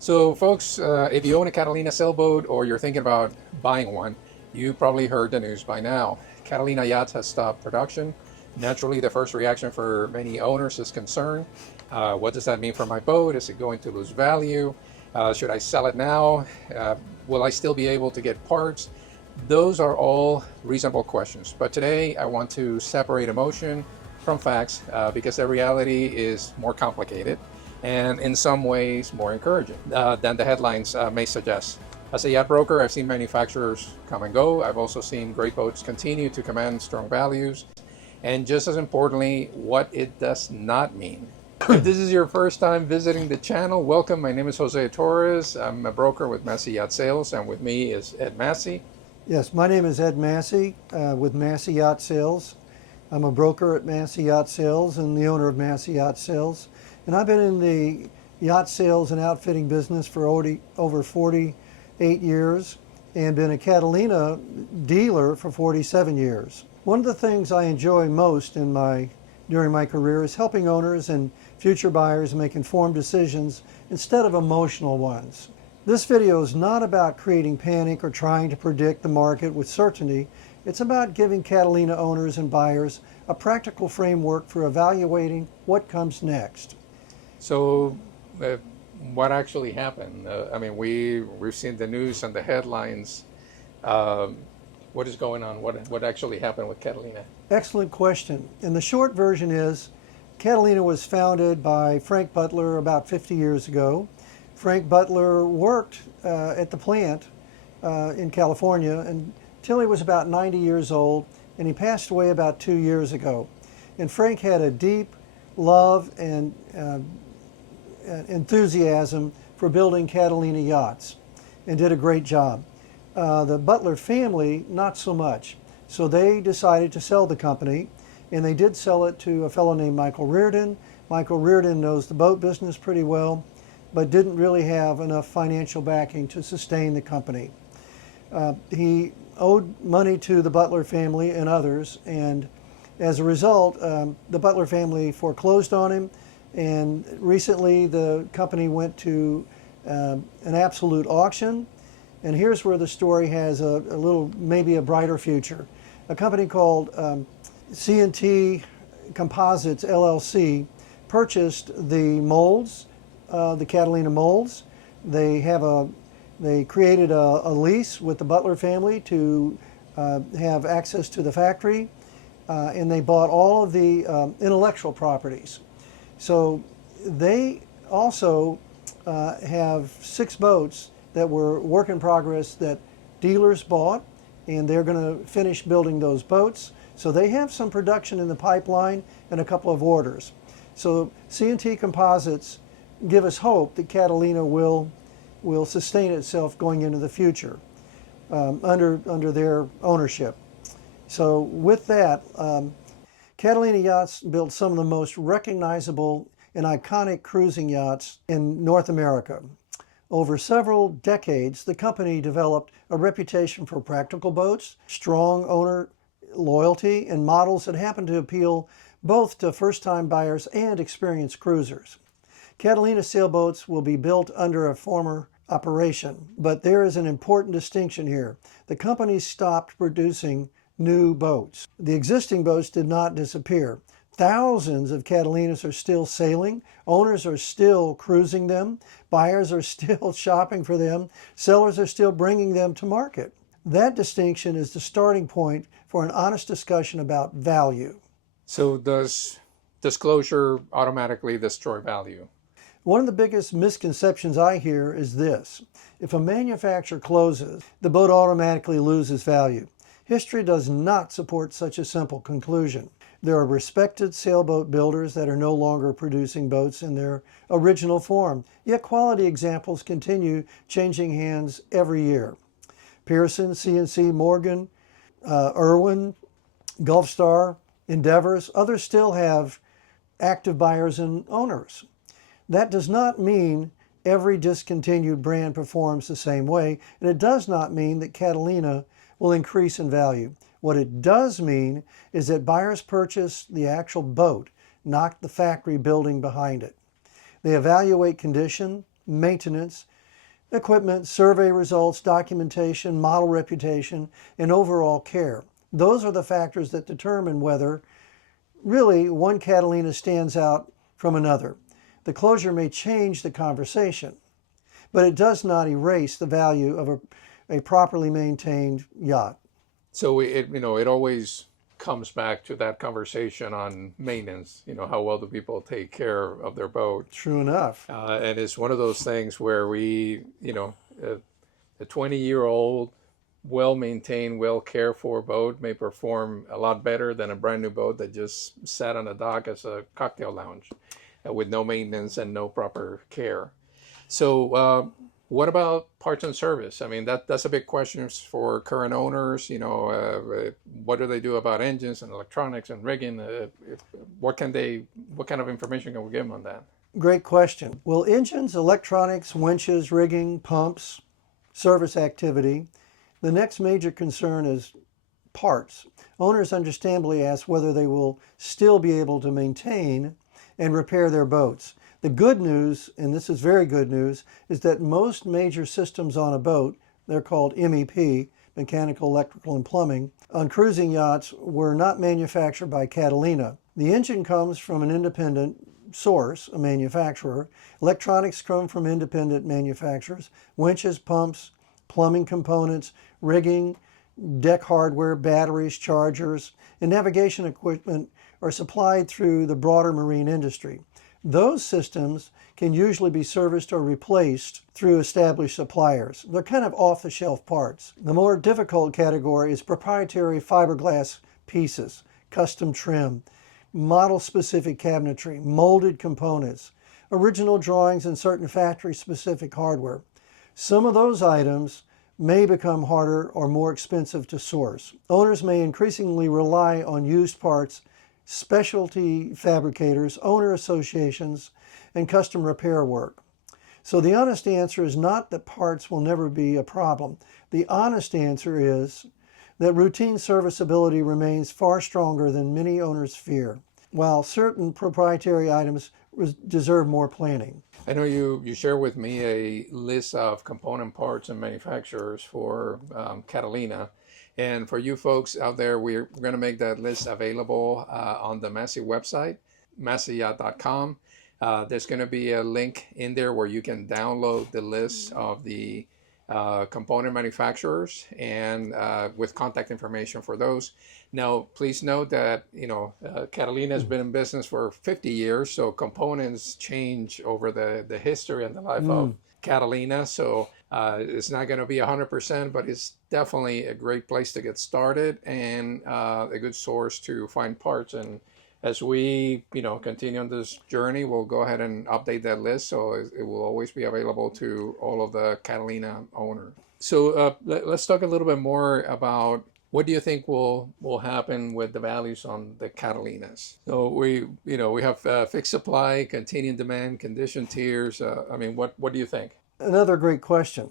So, folks, if you own a Catalina sailboat or you're thinking about buying one, you probably heard the news by now. Catalina Yachts has stopped production. Naturally, the first reaction for many owners is concern. What does that mean for my boat? Is it going to lose value? Should I sell it now? Uh, will I still be able to get parts? Those are all reasonable questions. But today, I want to separate emotion from facts because the reality is more complicated and in some ways more encouraging than the headlines may suggest. As a yacht broker, I've seen manufacturers come and go. I've also seen great boats continue to command strong values. And just as importantly, what it does not mean. If this is your first time visiting the channel, welcome. My name is Jose Torres. I'm a broker with Massey Yacht Sales, and with me is Ed Massey. Yes, my name is Ed Massey with Massey Yacht Sales. I'm a broker at Massey Yacht Sales and the owner of Massey Yacht Sales. And I've been in the yacht sales and outfitting business for over 48 years and been a Catalina dealer for 47 years. One of the things I enjoy most during my career is helping owners and future buyers make informed decisions instead of emotional ones. This video is not about creating panic or trying to predict the market with certainty. It's about giving Catalina owners and buyers a practical framework for evaluating what comes next. So, what actually happened? We've seen the news and the headlines. What is going on? What actually happened with Catalina? Excellent question. And the short version is Catalina was founded by Frank Butler about 50 years ago. Frank Butler worked at the plant in California until he was about 90 years old, and he passed away about 2 years ago. And Frank had a deep love and enthusiasm for building Catalina yachts and did a great job. The Butler family, not so much. So they decided to sell the company, and they did sell it to a fellow named Michael Reardon. Michael Reardon knows the boat business pretty well, but didn't really have enough financial backing to sustain the company. He owed money to the Butler family and others, and as a result, the Butler family foreclosed on him, and recently the company went to an absolute auction, and here's where the story has a little, maybe a brighter future. A company called C&T Composites LLC purchased the molds, the Catalina molds. They created a lease with the Butler family to have access to the factory, and they bought all of the intellectual properties. So they also have 6 boats that were work in progress that dealers bought, and they're going to finish building those boats. So they have some production in the pipeline and a couple of orders. So C&T Composites give us hope that Catalina will sustain itself going into the future under their ownership. So with that, Catalina Yachts built some of the most recognizable and iconic cruising yachts in North America. Over several decades, the company developed a reputation for practical boats, strong owner loyalty, and models that happen to appeal both to first-time buyers and experienced cruisers. Catalina sailboats will be built under a former operation, but there is an important distinction here. The company stopped producing new boats. The existing boats did not disappear. Thousands of Catalinas are still sailing. Owners are still cruising them. Buyers are still shopping for them. Sellers are still bringing them to market. That distinction is the starting point for an honest discussion about value. So, does disclosure automatically destroy value? One of the biggest misconceptions I hear is this: if a manufacturer closes, the boat automatically loses value. History does not support such a simple conclusion. There are respected sailboat builders that are no longer producing boats in their original form, yet quality examples continue changing hands every year. Pearson, C&C, Morgan, Irwin, Gulfstar, Endeavors, others still have active buyers and owners. That does not mean every discontinued brand performs the same way, and it does not mean that Catalina will increase in value. What it does mean is that buyers purchase the actual boat, not the factory building behind it. They evaluate condition, maintenance, equipment, survey results, documentation, model reputation, and overall care. Those are the factors that determine whether really one Catalina stands out from another. The closure may change the conversation, but it does not erase the value of a properly maintained yacht. So it always comes back to that conversation on maintenance. How well do people take care of their boat? True enough. And it's one of those things where a 20-year-old, well-maintained, well-cared for boat may perform a lot better than a brand new boat that just sat on a dock as a cocktail lounge with no maintenance and no proper care. So what about parts and service? I mean, that's a big question for current owners. What do they do about engines and electronics and rigging? What kind of information can we give them on that? Great question. Well, engines, electronics, winches, rigging, pumps, service activity. The next major concern is parts. Owners understandably ask whether they will still be able to maintain and repair their boats. The good news, and this is very good news, is that most major systems on a boat, they're called MEP, mechanical, electrical, and plumbing, on cruising yachts were not manufactured by Catalina. The engine comes from an independent source, a manufacturer. Electronics come from independent manufacturers. Winches, pumps, plumbing components, rigging, deck hardware, batteries, chargers, and navigation equipment are supplied through the broader marine industry. Those systems can usually be serviced or replaced through established suppliers. They're kind of off-the-shelf parts. The more difficult category is proprietary fiberglass pieces, custom trim, model-specific cabinetry, molded components, original drawings, and certain factory-specific hardware. Some of those items may become harder or more expensive to source. Owners may increasingly rely on used parts, specialty fabricators, owner associations, and custom repair work. So the honest answer is not that parts will never be a problem. The honest answer is that routine serviceability remains far stronger than many owners fear, while certain proprietary items deserve more planning. I know you share with me a list of component parts and manufacturers for Catalina. And for you folks out there, we're going to make that list available on the Massey website, masseyyacht.com. There's going to be a link in there where you can download the list of the component manufacturers and with contact information for those. Now, please note that Catalina has been in business for 50 years, so components change over the history and the life of Catalina. So it's not going to be 100%, but it's definitely a great place to get started and a good source to find parts. And as we continue on this journey, we'll go ahead and update that list so it will always be available to all of the Catalina owners. So let's talk a little bit more about what do you think will happen with the values on the Catalinas. So we have fixed supply, continuing demand, condition tiers. What do you think? Another great question.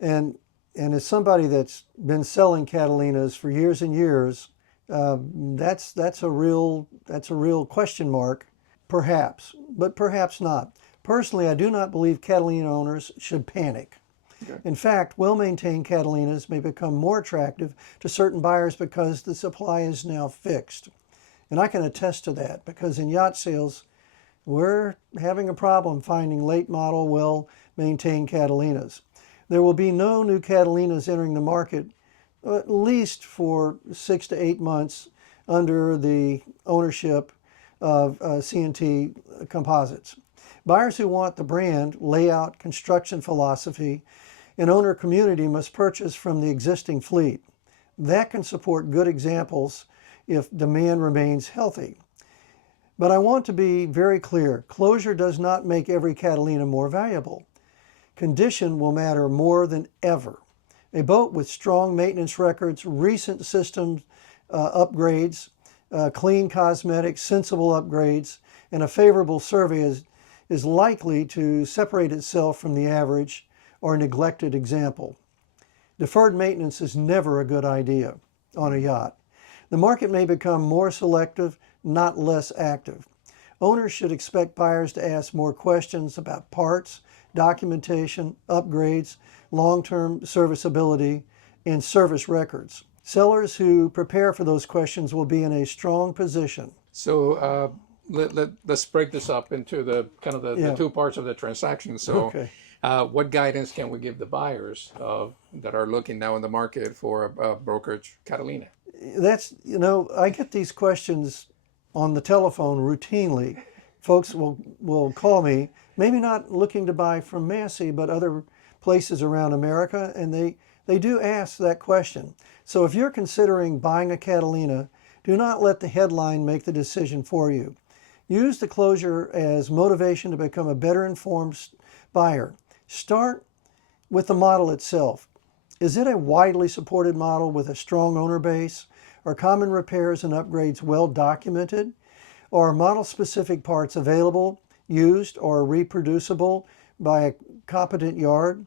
And as somebody that's been selling Catalinas for years and years, that's a real question mark, perhaps, but perhaps not. Personally, I do not believe Catalina owners should panic. Okay. In fact, well-maintained Catalinas may become more attractive to certain buyers because the supply is now fixed. And I can attest to that because in yacht sales, we're having a problem finding late model, well-maintained Catalinas. There will be no new Catalinas entering the market at least for 6 to 8 months under the ownership of C&T Composites. Buyers who want the brand, layout, construction philosophy, and owner community must purchase from the existing fleet. That can support good examples if demand remains healthy. But I want to be very clear, closure does not make every Catalina more valuable. Condition will matter more than ever. A boat with strong maintenance records, recent system upgrades, clean cosmetics, sensible upgrades, and a favorable survey is likely to separate itself from the average or neglected example. Deferred maintenance is never a good idea on a yacht. The market may become more selective, not less active. Owners should expect buyers to ask more questions about parts, documentation, upgrades, long-term serviceability, and service records. Sellers who prepare for those questions will be in a strong position. So let's break this up into the kind of the Yeah. two parts of the transaction. So Okay. what guidance can we give the buyers that are looking now in the market for a brokerage Catalina? That's, I get these questions on the telephone routinely. Folks will call me, maybe not looking to buy from Massey, but other places around America, and they do ask that question. So if you're considering buying a Catalina, do not let the headline make the decision for you. Use the closure as motivation to become a better informed buyer. Start with the model itself. Is it a widely supported model with a strong owner base? Are common repairs and upgrades well documented? Are model-specific parts available, used, or reproducible by a competent yard?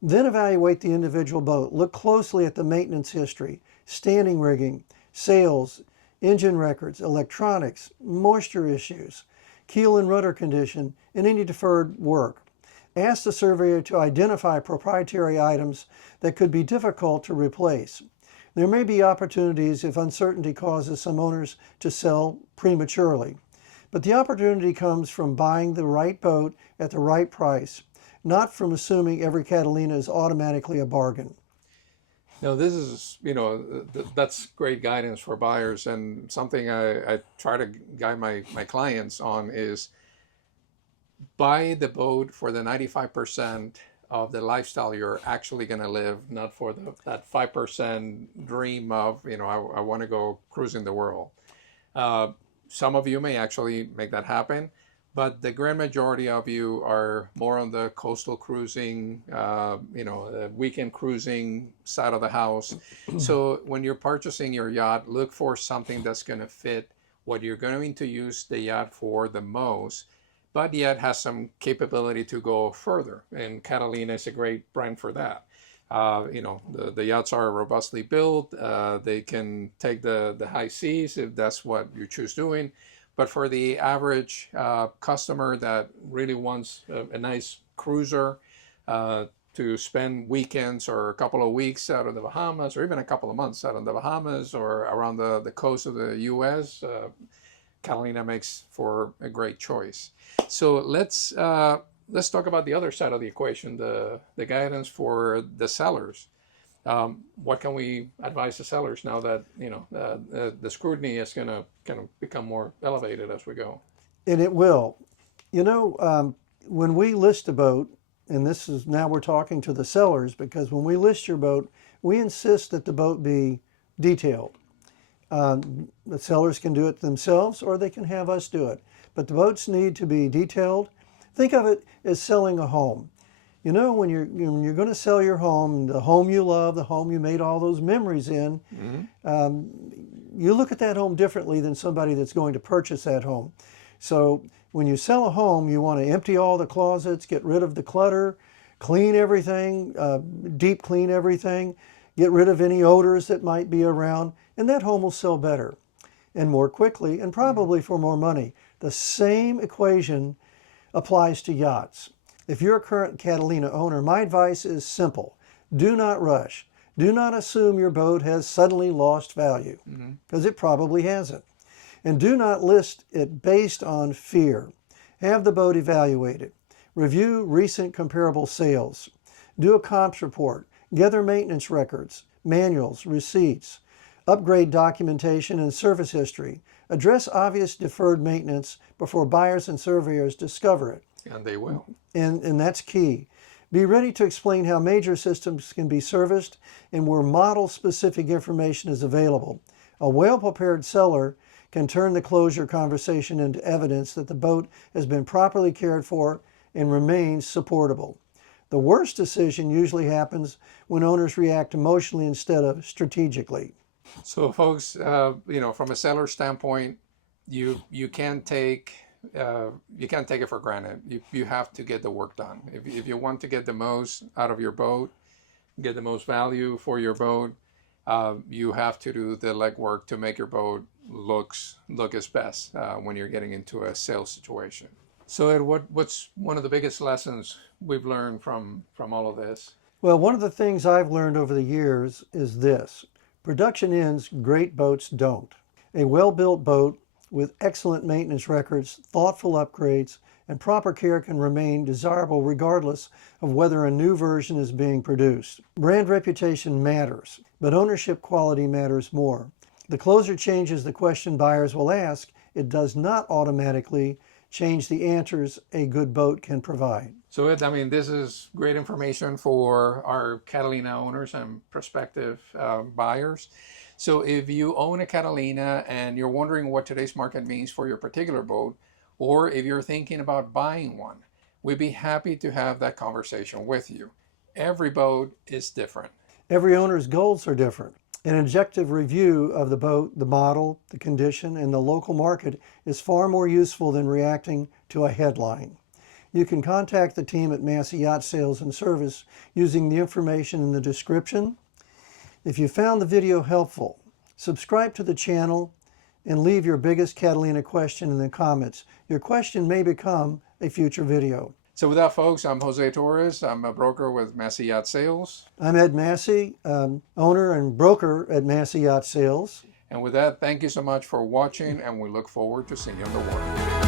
Then evaluate the individual boat. Look closely at the maintenance history, standing rigging, sales, engine records, electronics, moisture issues, keel and rudder condition, and any deferred work. Ask the surveyor to identify proprietary items that could be difficult to replace. There may be opportunities if uncertainty causes some owners to sell prematurely. But the opportunity comes from buying the right boat at the right price, not from assuming every Catalina is automatically a bargain. Now, this is, that's great guidance for buyers. And something I try to guide my clients on is buy the boat for the 95% of the lifestyle you're actually going to live, not for that 5% dream of, I want to go cruising the world. Some of you may actually make that happen, but the grand majority of you are more on the coastal cruising, the weekend cruising side of the house. So when you're purchasing your yacht, look for something that's going to fit what you're going to use the yacht for the most, but yet has some capability to go further. And Catalina is a great brand for that. The yachts are robustly built. They can take the high seas if that's what you choose doing. But for the average customer that really wants a nice cruiser to spend weekends or a couple of weeks out of the Bahamas, or even a couple of months out of the Bahamas or around the coast of the U.S., Catalina makes for a great choice. So let's talk about the other side of the equation, the guidance for the sellers. What can we advise the sellers now that the scrutiny is going to kind of become more elevated as we go? And it will. When we list a boat, and this is now we're talking to the sellers, because when we list your boat, we insist that the boat be detailed. The sellers can do it themselves, or they can have us do it. But the boats need to be detailed. Think of it as selling a home. When you're going to sell your home, the home you love, the home you made all those memories in, you look at that home differently than somebody that's going to purchase that home. So when you sell a home, you want to empty all the closets, get rid of the clutter, clean everything, deep clean everything, get rid of any odors that might be around, and that home will sell better and more quickly and probably for more money. The same equation applies to yachts. If you're a current Catalina owner, my advice is simple. Do not rush. Do not assume your boat has suddenly lost value, because it probably hasn't. And do not list it based on fear. Have the boat evaluated. Review recent comparable sales. Do a comps report. Gather maintenance records, manuals, receipts. Upgrade documentation and service history. Address obvious deferred maintenance before buyers and surveyors discover it. And they will. And that's key. Be ready to explain how major systems can be serviced and where model-specific information is available. A well-prepared seller can turn the closure conversation into evidence that the boat has been properly cared for and remains supportable. The worst decision usually happens when owners react emotionally instead of strategically. So, folks, from a seller standpoint, you can't take it for granted. You have to get the work done. If you want to get the most out of your boat, get the most value for your boat, you have to do the legwork to make your boat look its best when you're getting into a sales situation. So Ed, what's one of the biggest lessons we've learned from all of this? Well, one of the things I've learned over the years is this: production ends, great boats don't. A well-built boat with excellent maintenance records, thoughtful upgrades, and proper care can remain desirable regardless of whether a new version is being produced. Brand reputation matters, but ownership quality matters more. The closer changes the question buyers will ask, it does not automatically change the answers a good boat can provide. So Ed, I mean, this is great information for our Catalina owners and prospective buyers. So if you own a Catalina and you're wondering what today's market means for your particular boat, or if you're thinking about buying one, we'd be happy to have that conversation with you. Every boat is different. Every owner's goals are different. An objective review of the boat, the model, the condition, and the local market is far more useful than reacting to a headline. You can contact the team at Massey Yacht Sales and Service using the information in the description. If you found the video helpful, subscribe to the channel and leave your biggest Catalina question in the comments. Your question may become a future video. So with that, folks, I'm Jose Torres. I'm a broker with Massey Yacht Sales. I'm Ed Massey, owner and broker at Massey Yacht Sales. And with that, thank you so much for watching, and we look forward to seeing you on the water.